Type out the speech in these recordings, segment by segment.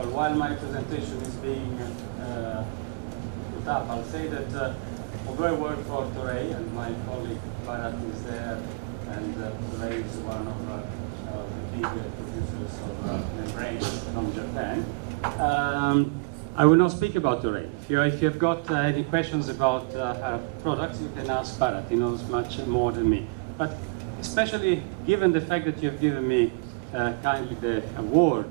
Well, while my presentation is being put up, I'll say that although I work for Toray, and my colleague Bharat is there, and Toray is one of the big producers of membranes from Japan, I will not speak about Toray. If you've got any questions about products, you can ask Bharat. He knows much more than me. But especially given the fact that you've given me kindly the award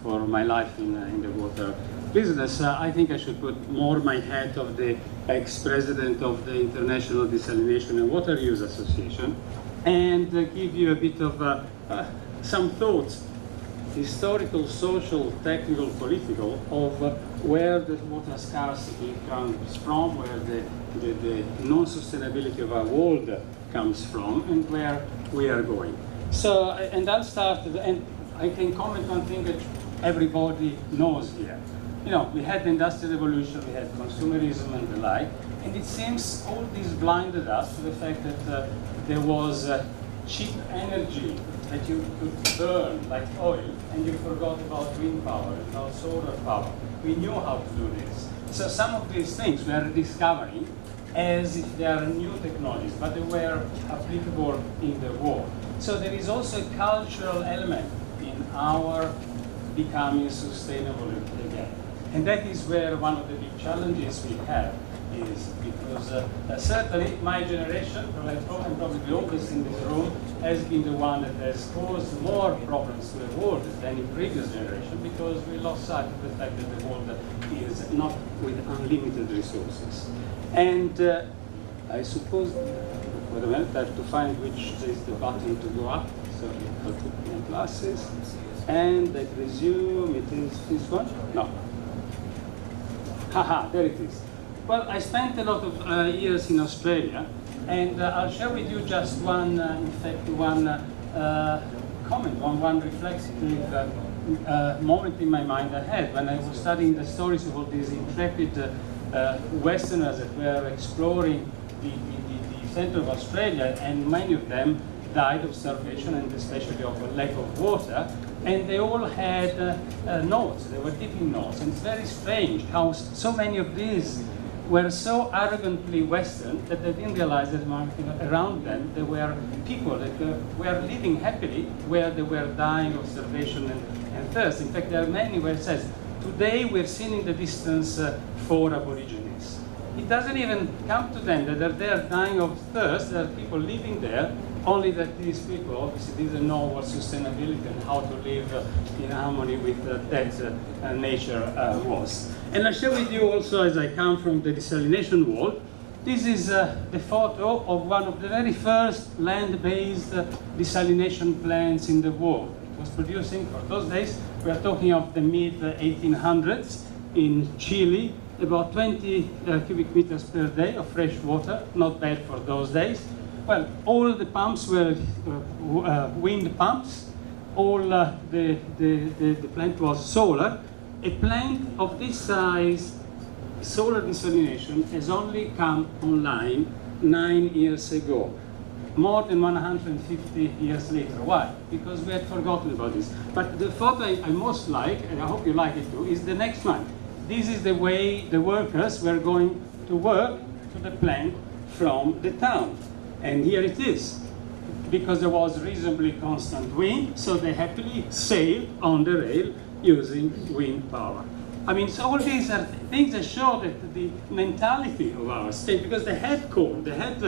for my life in the water business, I think I should put more my hat of the ex-president of the International Desalination and Water Use Association and give you a bit of some thoughts, historical, social, technical, political, of where the water scarcity comes from, where the non-sustainability of our world comes from, and where we are going. So, and I'll start, and I can comment on things that everybody knows here. You know, we had the Industrial Revolution, we had consumerism and the like, and it seems all this blinded us to the fact that there was cheap energy that you could burn, like oil, and you forgot about wind power, about solar power. We knew how to do this. So some of these things we are discovering as if they are new technologies, but they were applicable in the world. So there is also a cultural element in our becoming sustainable again. And that is where one of the big challenges we have is, because certainly my generation, and probably the oldest in this room, has been the one that has caused more problems to the world than in previous generation, because we lost sight of the fact that the world is not with unlimited resources. And I suppose, wait a minute, I have to find which is the button to go up. So I'll put my glasses. And I presume it is this one? No. Haha, there it is. Well, I spent a lot of years in Australia, and I'll share with you just one, in fact, one comment on one reflexive moment in my mind I had when I was studying the stories of all these intrepid Westerners that were exploring the center of Australia, and many of them died of starvation and especially of a lack of water. And they all had notes, they were dipping notes. And it's very strange how so many of these were so arrogantly Western that they didn't realize that around them there were people that were living happily where they were dying of starvation and thirst. In fact, there are many where it says, today we're seeing in the distance 4 Aborigines. It doesn't even come to them that they're there dying of thirst. There are people living there, only that these people obviously didn't know what sustainability and how to live in harmony with that nature was. And I'll share with you also, as I come from the desalination world, this is the photo of one of the very first land-based desalination plants in the world. It was producing, for those days, we are talking of the mid-1800s in Chile, about 20 cubic meters per day of fresh water, not bad for those days. Well, all the pumps were wind pumps. All the plant was solar. A plant of this size, solar desalination, has only come online 9 years ago, more than 150 years later. Why? Because we had forgotten about this. But the photo I most like, and I hope you like it too, is the next one. This is the way the workers were going to work to the plant from the town. And here it is. Because there was reasonably constant wind, so they happily sailed on the rail using wind power. I mean, so all these are things that show that the mentality of our state, because they had coal, they had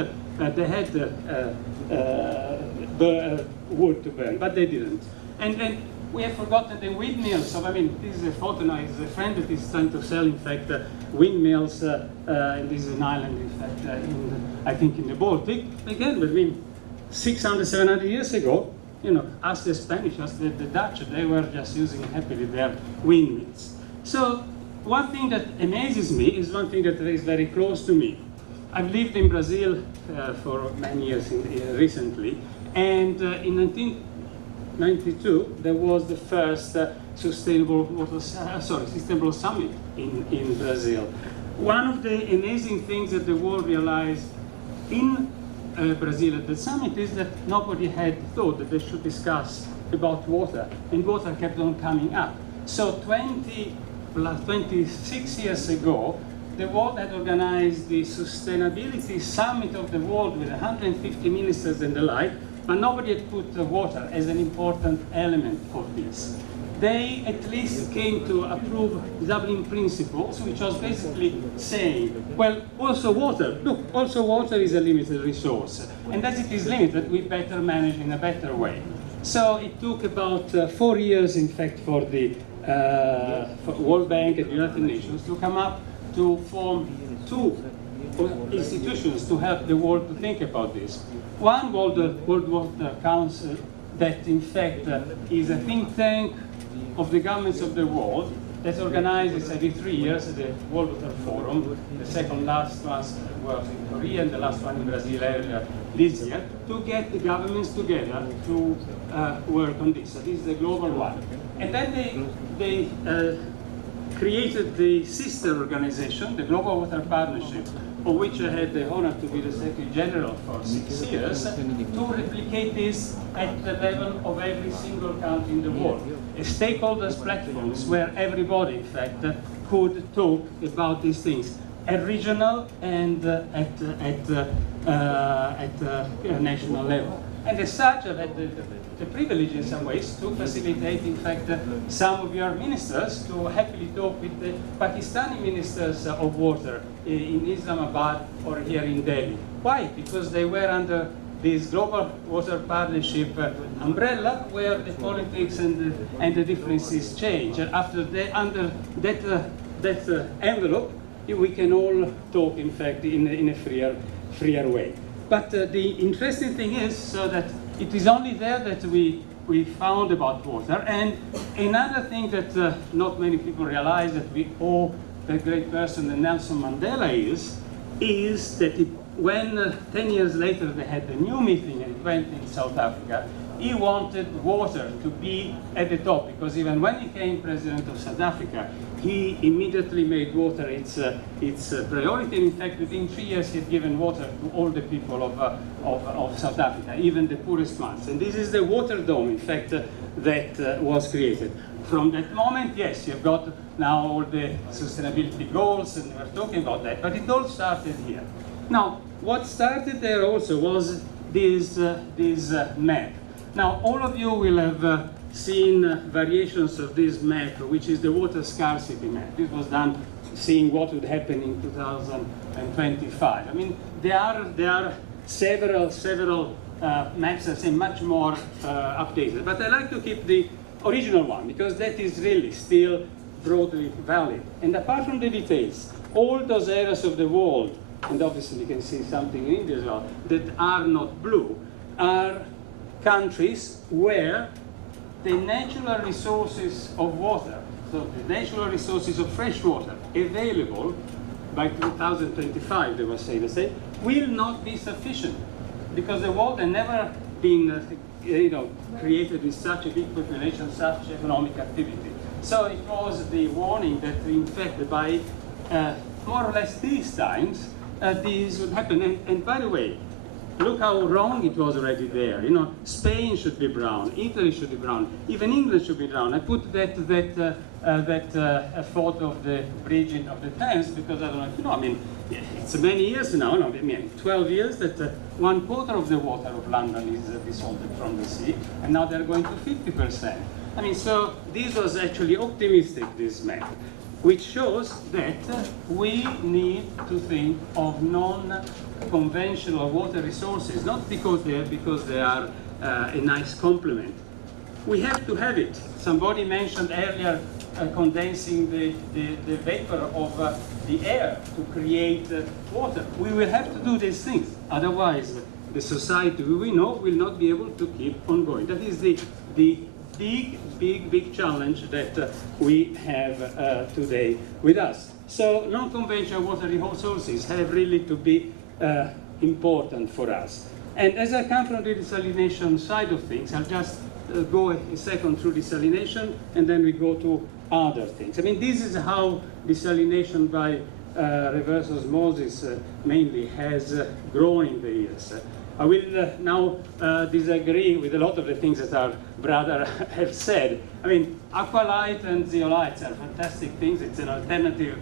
wood to burn, but they didn't. And we have forgotten the windmills. So, I mean, this is a photo now. It's a friend that is trying to sell, in fact, windmills. And this is an island, in fact, I think in the Baltic. Again, between 600, 700 years ago, you know, us the Spanish, us the Dutch, they were just using happily their windmills. So one thing that amazes me is one thing that is very close to me. I've lived in Brazil for many years recently, and in 1992 there was the first sustainable summit in Brazil. One of the amazing things that the world realized in Brazil at the summit is that nobody had thought that they should discuss about water, and water kept on coming up. So 26 years ago, the world had organized the Sustainability Summit of the World with 150 ministers and the like, but nobody had put water as an important element of this. They at least came to approve Dublin Principles, which was basically saying, well, also water, look, also water is a limited resource. And as it is limited, we better manage in a better way. So it took about 4 years, in fact, for the World Bank and the United Nations to come up to form two institutions to help the world to think about this. One, World Water Council, that in fact is a think tank of the governments of the world that organizes every 3 years the World Water Forum. The second last one was in Korea and the last one in Brazil earlier this year, to get the governments together to work on this. So this is the global one. And then they created the sister organization, the Global Water Partnership, of which I had the honor to be the Secretary General for 6 years, to replicate this at the level of every single country in the world. A stakeholders platforms where everybody, in fact, could talk about these things at regional and at national level. And as such, I've had the privilege in some ways to facilitate, in fact, some of your ministers to happily talk with the Pakistani ministers of water in Islamabad or here in Delhi. Why? Because they were under this Global Water Partnership umbrella where the politics and the differences change. And after under that envelope, we can all talk, in fact, in a freer way. But the interesting thing is so that it is only there that we found about water. And another thing that not many people realize that we owe the great person that Nelson Mandela is that when 10 years later they had a new meeting and it went in South Africa, he wanted water to be at the top, because even when he became president of South Africa, he immediately made water its priority. And in fact, within 3 years, he had given water to all the people of South Africa, even the poorest ones. And this is the water dome, in fact, that was created. From that moment, yes, you've got now all the sustainability goals, and we're talking about that, but it all started here. Now, what started there also was this map. Now, all of you will have seen variations of this map, which is the water scarcity map. This was done seeing what would happen in 2025. I mean, there are several maps that say much more updated. But I like to keep the original one, because that is really still broadly valid. And apart from the details, all those areas of the world, and obviously you can see something in India as well, that are not blue, are countries where the natural resources of water, so the natural resources of fresh water available by 2025, they were saying, will not be sufficient, because the world had never been created with such a big population, such economic activity. So it was the warning that, in fact, by more or less these times, this would happen. And by the way, look how wrong it was already there. You know, Spain should be brown, Italy should be brown, even England should be brown. I put that photo of the bridge of the Thames because I don't know if you know. I mean, it's many years now. No, I mean, 12 years that 1/4 of the water of London is dissolved from the sea, and now they're going to 50%. I mean, so this was actually optimistic, this map, which shows that we need to think of non-conventional water resources, not because they are a nice complement. We have to have it. Somebody mentioned earlier condensing the vapor of the air to create water. We will have to do these things, otherwise the society we know will not be able to keep on going. That is the big challenge that we have today with us. So non-conventional water resources have really to be important for us. And as I come from the desalination side of things, I'll just go a second through desalination, and then we go to other things. I mean, this is how desalination by reverse osmosis mainly has grown in the years. I will now disagree with a lot of the things that our brother have said. I mean, Aqualight and zeolites are fantastic things. It's an alternative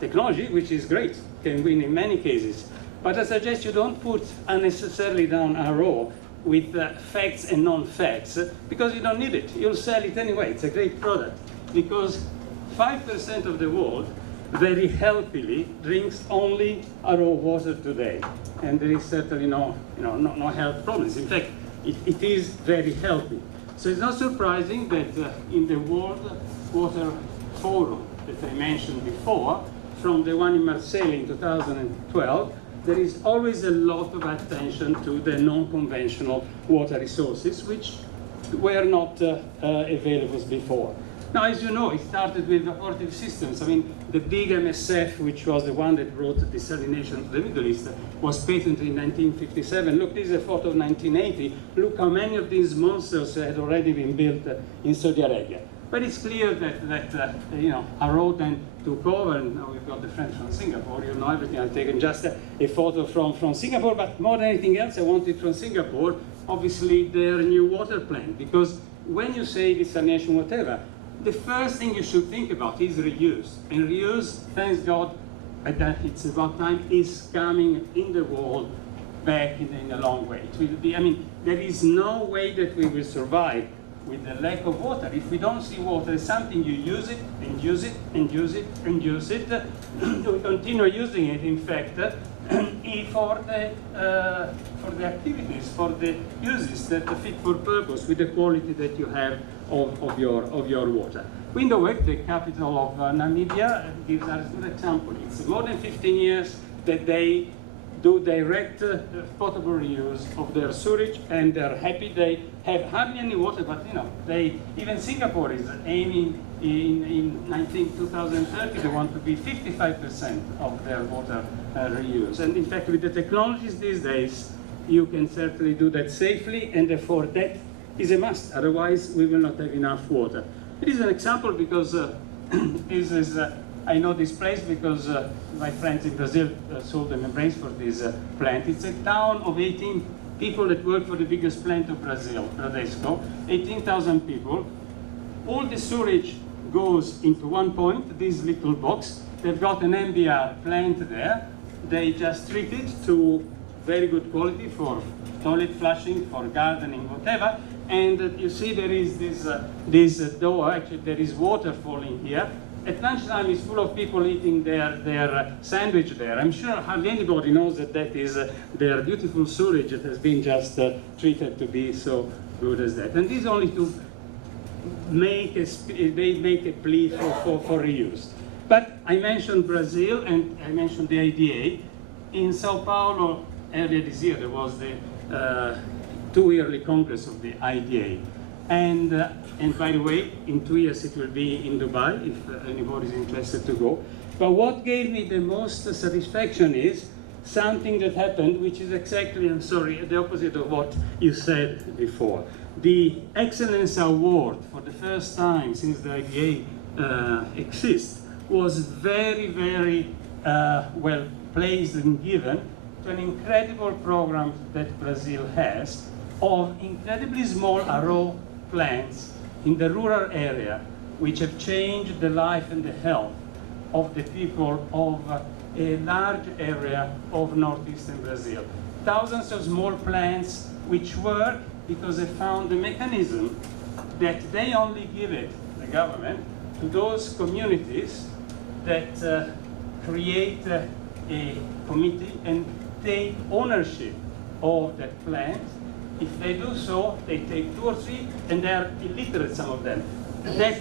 technology, which is great, can win in many cases. But I suggest you don't put unnecessarily down RO with facts and non-facts, because you don't need it. You'll sell it anyway. It's a great product, because 5% of the world very healthily drinks only RO water today, and there is certainly no health problems. In fact, it is very healthy. So it's not surprising that in the World Water Forum that I mentioned before, from the one in Marseille in 2012, there is always a lot of attention to the non-conventional water resources, which were not available before. Now, as you know, it started with evaporative systems. I mean, the big MSF, which was the one that brought desalination to the Middle East, was patented in 1957. Look, this is a photo of 1980. Look how many of these monsters had already been built in Saudi Arabia. But it's clear that RO then took over, and now we've got the friends from Singapore. You know everything. I've taken just a photo from Singapore, but more than anything else, I wanted from Singapore, obviously, their new water plant. Because when you say desalination, whatever, the first thing you should think about is reuse. And reuse, thanks God, that it's about time, is coming in the world back in a long way. It will be, I mean, there is no way that we will survive with the lack of water. If we don't see water as something, you use it, and use it, and use it, and use it. We continue using it, in fact, for the activities, for the uses that are fit for purpose with the quality that you have of your water. Windhoek, the capital of Namibia, gives us a good example. It's more than 15 years that they do direct potable reuse of their sewage, and they're happy. They have hardly any water, but even Singapore is aiming in I think 2030 they want to be 55% of their water reuse. And in fact, with the technologies these days, you can certainly do that safely, and therefore that is a must. Otherwise, we will not have enough water. It is an example because this is. I know this place because my friends in Brazil sold the membranes for this plant. It's a town of 18 people that work for the biggest plant of Brazil, Bradesco, 18,000 people. All the sewage goes into one point, this little box. They've got an MBR plant there. They just treat it to very good quality for toilet flushing, for gardening, whatever. And you see there is this door, actually there is water falling here. At lunchtime, it's full of people eating their sandwich there. I'm sure hardly anybody knows that that is their beautiful sewage that has been just treated to be so good as that. And this is only to make a plea for reuse. But I mentioned Brazil, and I mentioned the IDA. In Sao Paulo, earlier this year, there was the 2-yearly Congress of the IDA. And by the way, in 2 years it will be in Dubai, if anybody is interested to go. But what gave me the most satisfaction is something that happened, which is exactly, I'm sorry, the opposite of what you said before. The Excellence Award, for the first time since the IDA exists, was very, very well placed and given to an incredible program that Brazil has of incredibly small RO plants in the rural area, which have changed the life and the health of the people of a large area of northeastern Brazil. Thousands of small plants which work because they found a mechanism that they only give it, the government, to those communities that create a committee and take ownership of that plant. If they do so, they take 2 or 3, and they are illiterate, some of them. That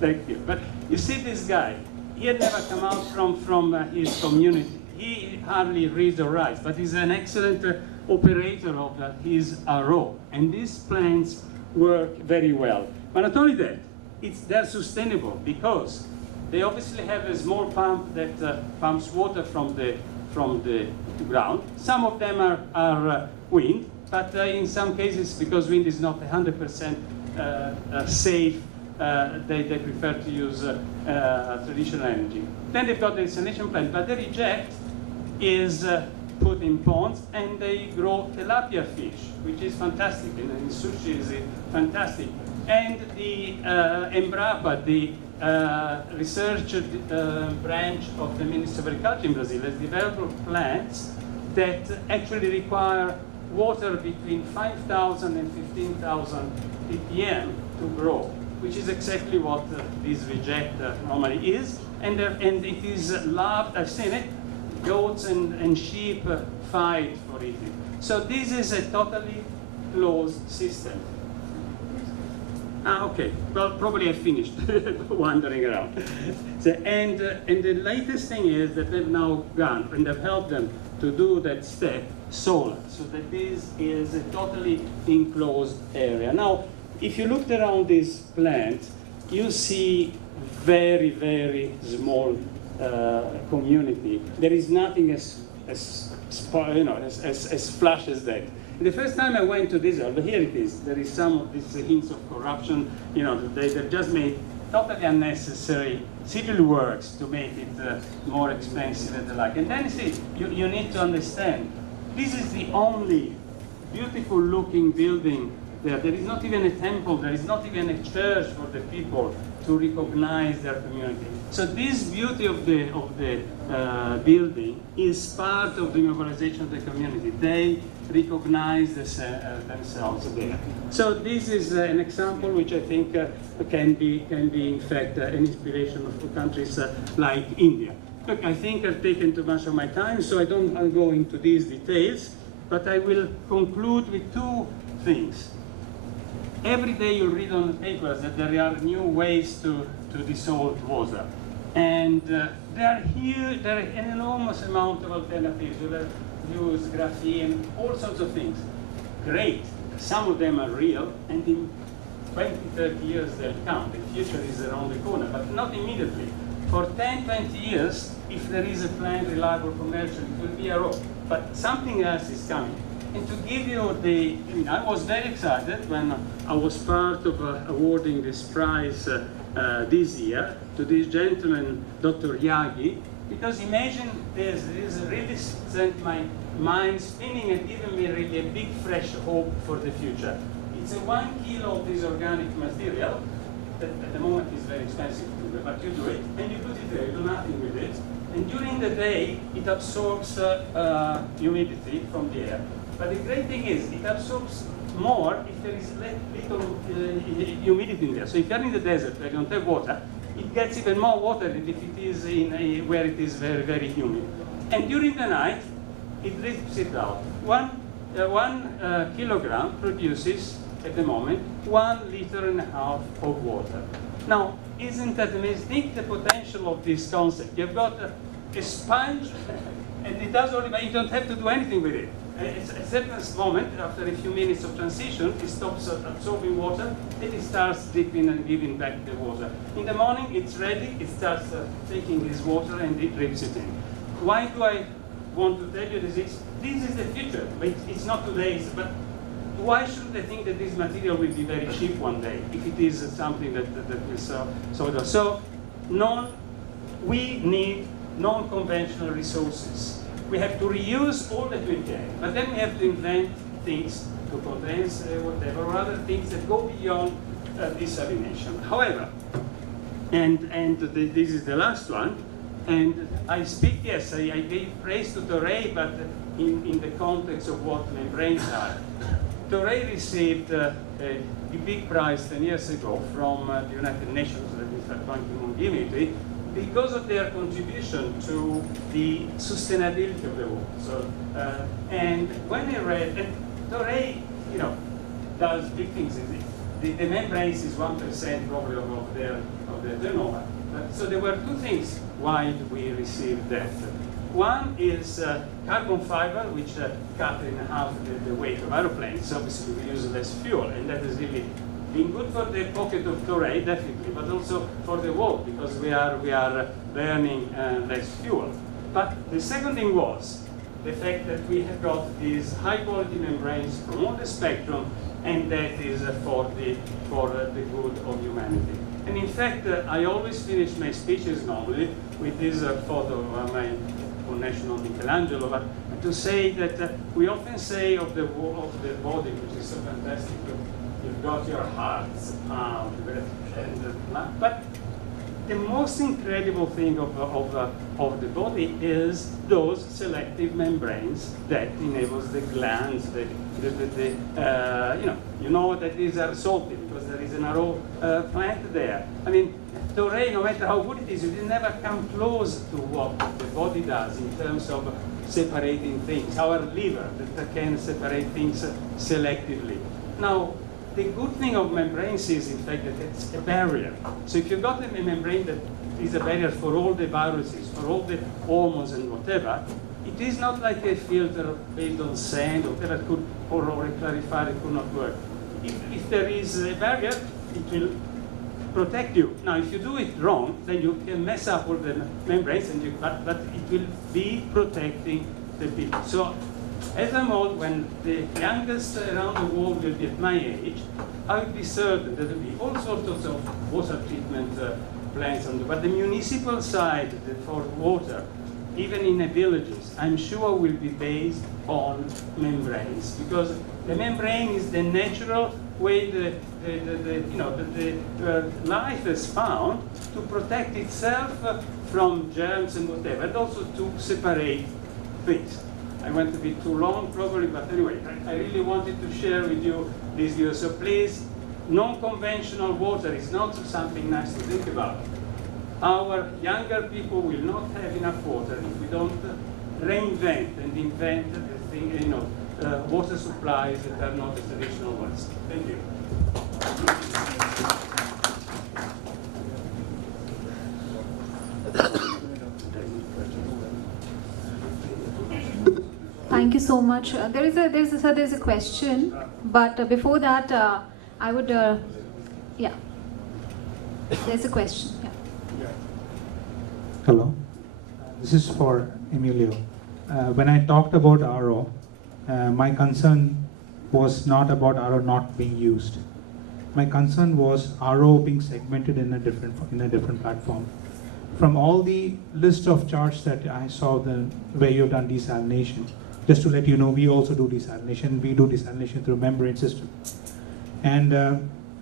Thank you. But you see this guy, he had never come out from his community. He hardly reads or writes, but he's an excellent operator of his RO. And these plants work very well. But not only that, they're sustainable because they obviously have a small pump that pumps water from the ground. Some of them are wind, but in some cases, because wind is not 100% safe they prefer to use traditional energy. Then they've got the desalination plant, but the reject is put in ponds, and they grow tilapia fish, which is fantastic, and sushi is fantastic. And the Embrapa, the research branch of the Ministry of Agriculture in Brazil, has developed plants that actually require water between 5,000 and 15,000 ppm to grow, which is exactly what this reject normally is. And it is loved, I've seen it, goats and sheep fight for it. So this is a totally closed system. Okay, well, probably I finished wandering around. So, and the latest thing is that they've now gone, and they've helped them to do that step, solar, so that this is a totally enclosed area. Now, if you looked around this plant, you see very, very small community. There is nothing as flush as that. The first time I went to this, here it is. There is some of these hints of corruption. They've just made totally unnecessary civil works to make it more expensive and the like. And then you see, you need to understand, this is the only beautiful looking building there. There is not even a temple, there is not even a church for the people to recognize their community. So this beauty of the building is part of the mobilization of the community. They recognize themselves there. So this is an example which I think can be in fact an inspiration for countries like India. Look, I think I've taken too much of my time, so I'll go into these details, but I will conclude with two things. Every day you'll read on the papers that there are new ways to dissolve water. And there are an enormous amount of alternatives. You'll use graphene, all sorts of things. Great, some of them are real, and in 20, 30 years they'll come. The future is around the corner, but not immediately. For 10, 20 years, if there is a plant reliable commercial, it will be a rock. But something else is coming. And to give you I was very excited when I was part of awarding this prize this year to this gentleman, Dr. Yagi, because imagine this really sent my mind spinning and given me really a big fresh hope for the future. It's 1 kilo of this organic material that at the moment is very expensive to do, but you do it, and you put it there, you do nothing with it, and during the day it absorbs humidity from the air. But the great thing is, it absorbs more if there is little humidity in there. So if you're in the desert where you don't have water, it gets even more water than if it is in where it is very, very humid. And during the night, it drips it out. One kilogram produces, at the moment, 1.5 liters of water. Now, isn't that amazing? Think the potential of this concept. You've got a sponge, and it does only, but you don't have to do anything with it. At a certain moment, after a few minutes of transition, it stops absorbing water, and it starts dipping and giving back the water. In the morning, it's ready, it starts taking this water and it drips it in. Why do I want to tell you this? This is the future. It's not today's, but why should I think that this material will be very cheap one day, if it is something that will solve? So, we need non-conventional resources. We have to reuse all that we can, but then we have to invent things to condense whatever, or other things that go beyond desalination. However, this is the last one, and I speak, yes, I gave praise to Toray, but in the context of what membranes are. Toray received a big prize 10 years ago from the United Nations, that Mr. Ban Ki-moon gave it, because of their contribution to the sustainability of the world. So, and when I read, and Toray, does big things. The membranes is 1% probably of their turnover. So there were two things why we received that. One is carbon fiber, which cut in half the weight of aeroplanes. So obviously we use less fuel, and that has really been good for the pocket of Toray, definitely, but also for the world, because we are burning less fuel. But the second thing was the fact that we have got these high-quality membranes from all the spectrum, and that is for the good of humanity. And in fact, I always finish my speeches normally with this photo of my national Michelangelo, but to say that we often say of the body, which is so fantastic, you've got your heart's pound, but the most incredible thing of the body is those selective membranes that enables the glands, you know that these are salty because there is an arrow plant there. I mean, Toray, no matter how good it is, you will never come close to what the body does in terms of separating things. Our liver that can separate things selectively. Now, the good thing of membranes is, in fact, that it's a barrier. So if you've got a membrane that is a barrier for all the viruses, for all the hormones and whatever, it is not like a filter based on sand or whatever could, or a clarifier, it could not work. If there is a barrier, it will protect you. Now, if you do it wrong, then you can mess up all the membranes, and but it will be protecting the people. So, as I'm old, when the youngest around the world will be at my age, I will be certain there will be all sorts of water treatment plants on but the municipal side for water, even in the villages, I'm sure will be based on membranes, because the membrane is the natural way the life is found to protect itself from germs and whatever, and also to separate things. I went a bit too long probably, but anyway, I really wanted to share with you this view. So please, non-conventional water is not something nice to think about. Our younger people will not have enough water if we don't reinvent and invent the thing, water supplies that are not the traditional ones. Thank you. Thank you so much. There's a question, but before that, I would, yeah. There's a question. Yeah. Hello. This is for Emilio. When I talked about RO, my concern was not about RO not being used. My concern was RO being segmented in a different platform. From all the list of charts that I saw where you've done desalination, just to let you know, we also do desalination. We do desalination through membrane system. And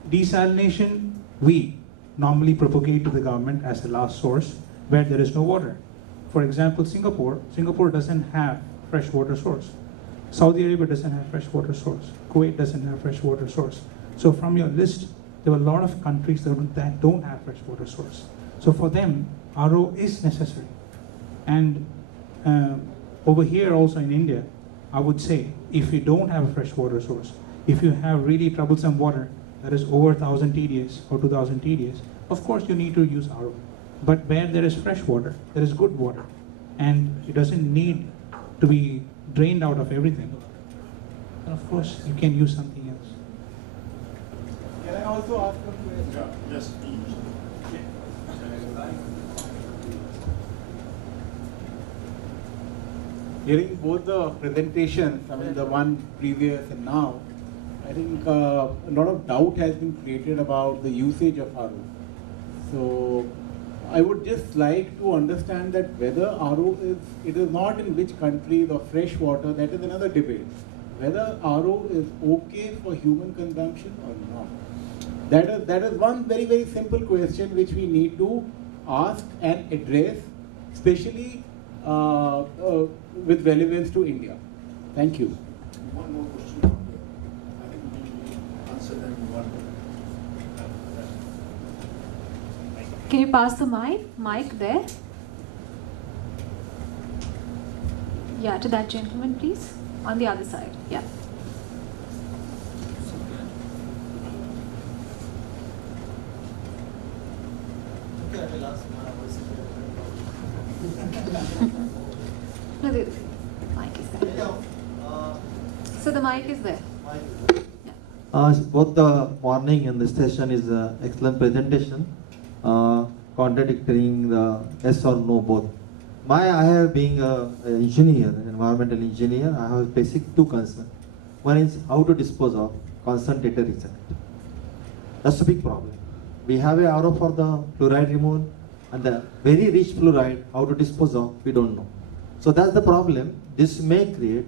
desalination, we normally propagate to the government as the last source where there is no water. For example, Singapore doesn't have fresh water source. Saudi Arabia doesn't have fresh water source. Kuwait doesn't have fresh water source. So from your list, there were a lot of countries that don't have fresh water source. So for them, RO is necessary. And over here also in India, I would say, if you don't have a fresh water source, if you have really troublesome water that is over 1,000 TDS or 2,000 TDS, of course you need to use RO. But where there is fresh water, there is good water. And it doesn't need to be drained out of everything. And of course, you can use something else. Can I also ask a question? Yeah, yes, please. Hearing both the presentations, I mean the one previous and now, I think a lot of doubt has been created about the usage of RO. So I would just like to understand that whether RO it is not in which countries or fresh water, that is another debate. Whether RO is okay for human consumption or not. That is one very, very simple question which we need to ask and address, especially with relevance to India. Thank you. One more question. I think we answer them in one. Can you pass the mic there? Yeah, to that gentleman, please. On the other side. Yeah. No, the mic is there. So the mic is there. Yeah. Both the morning and the session is an excellent presentation, contradicting the yes or no both. I have being an engineer, an environmental engineer, I have basic two concerns. One is how to dispose of concentrated reactant. That's a big problem. We have a RO for the fluoride removal, and the very rich fluoride, how to dispose of, we don't know. So that's the problem. This may create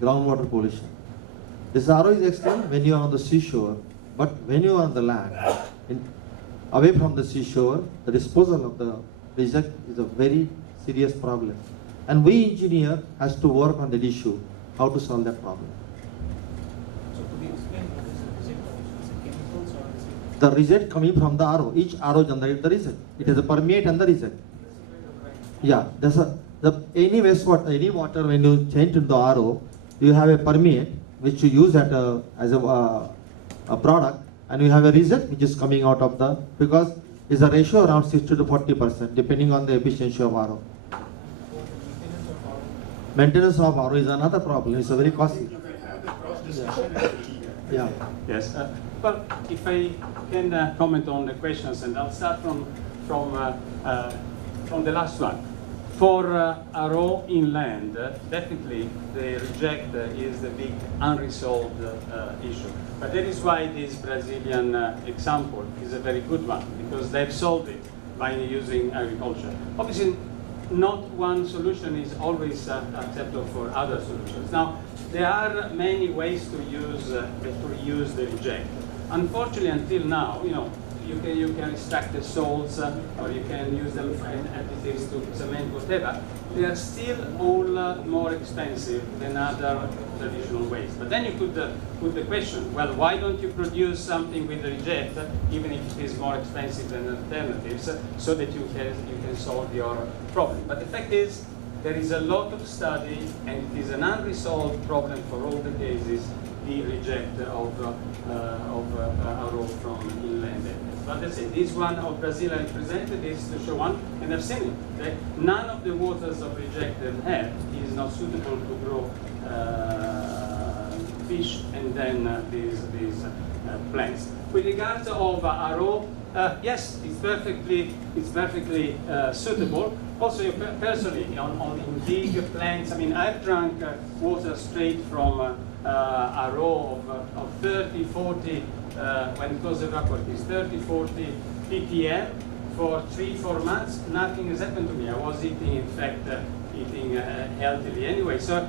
groundwater pollution. This RO is excellent when you are on the seashore, but when you are on the land, away from the seashore, the disposal of the reject is a very serious problem. And we engineer has to work on that issue, how to solve that problem. So could you explain what is it? Is it chemicals or is it? The reject coming from the RO, each RO generates the reject. It is a permeate and the reject. Yeah, any wastewater, any water when you change to the RO, you have a permeate which you use as a product, and you have a reject which is coming out of the, because it's a ratio around 60 to 40% depending on the efficiency of RO. Maintenance of RO is another problem. It's a very costly. Yeah. Yes. Well, if I can comment on the questions, and I'll start from the last one. For RO inland, definitely the reject is the big unresolved issue. But that is why this Brazilian example is a very good one, because they've solved it by using agriculture. Obviously, not one solution is always acceptable for other solutions. Now, there are many ways to reuse the reject. Unfortunately, until now, you can extract the salts, or you can use them for additives to cement, whatever. They are still all more expensive than other traditional ways. But then you could put the question, well, why don't you produce something with the reject, even if it is more expensive than alternatives, so that you can solve your problem? But the fact is, there is a lot of study, and it is an unresolved problem for all the cases, the reject of RO from inland areas. But let's say this one of Brazil I presented is to show one, and I've seen it. That none of the waters of rejected have is not suitable to grow fish and then these plants. With regards of RO, yes, it's perfectly suitable. Also, personally, in big plants, I mean, I've drunk water straight from RO of 30, 40, when it was evaporated, 30, 40 ppm for 3-4 months. Nothing has happened to me. I was eating, in fact, healthily anyway. So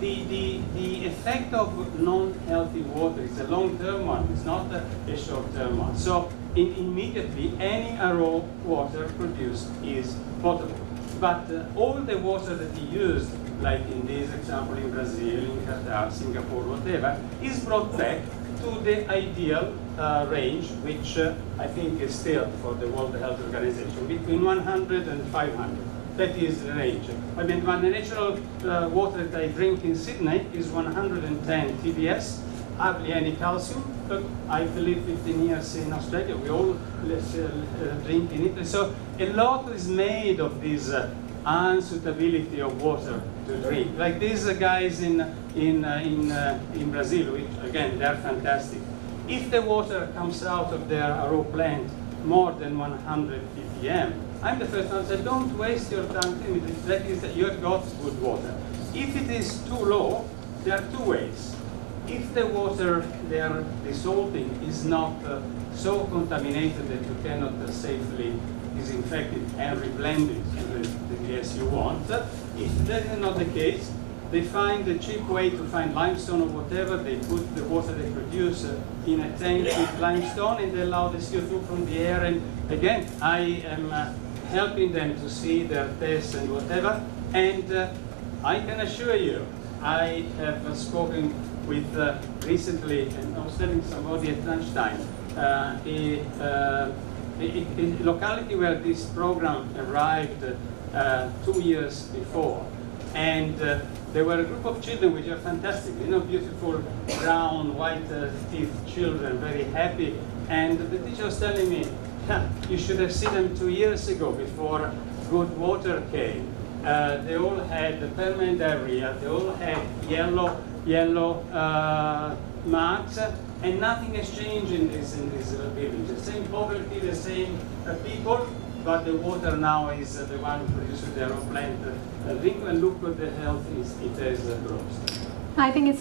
the effect of non-healthy water is a long-term one. It's not a short-term one. So immediately, any RO water produced is potable. But all the water that he used, like in this example in Brazil, in Qatar, Singapore, whatever, is brought back to the ideal range, which I think is still for the World Health Organization, between 100 and 500. That is the range. I mean, when the natural water that I drink in Sydney is 110 TBS, hardly any calcium. But I've lived 15 years in Australia. We all drink in Italy. So a lot is made of this unsuitability of water to drink. Like these guys in Brazil, which again, they're fantastic. If the water comes out of their RO plant more than 100 ppm, I'm the first one to say, don't waste your time. That is that you have got good water. If it is too low, there are two ways. If the water they are dissolving is not so contaminated that you cannot safely disinfect it and reblend it to the gas you want, if that is not the case, they find a cheap way to find limestone or whatever. They put the water they produce in a tank with limestone, and they allow the CO2 from the air. And again, I am helping them to see their tests and whatever. And I can assure you, I have spoken with recently, and I was telling somebody at lunchtime, a locality where this program arrived 2 years before. And there were a group of children which are fantastic, beautiful brown, white teeth children, very happy. And the teacher was telling me, you should have seen them 2 years ago before good water came. They all had the permanent area, they all had yellow marks, and nothing has changed in this village. The same poverty, the same people, but the water now is the one produced with their own plant. Drink and look at the health it has grown. I think it's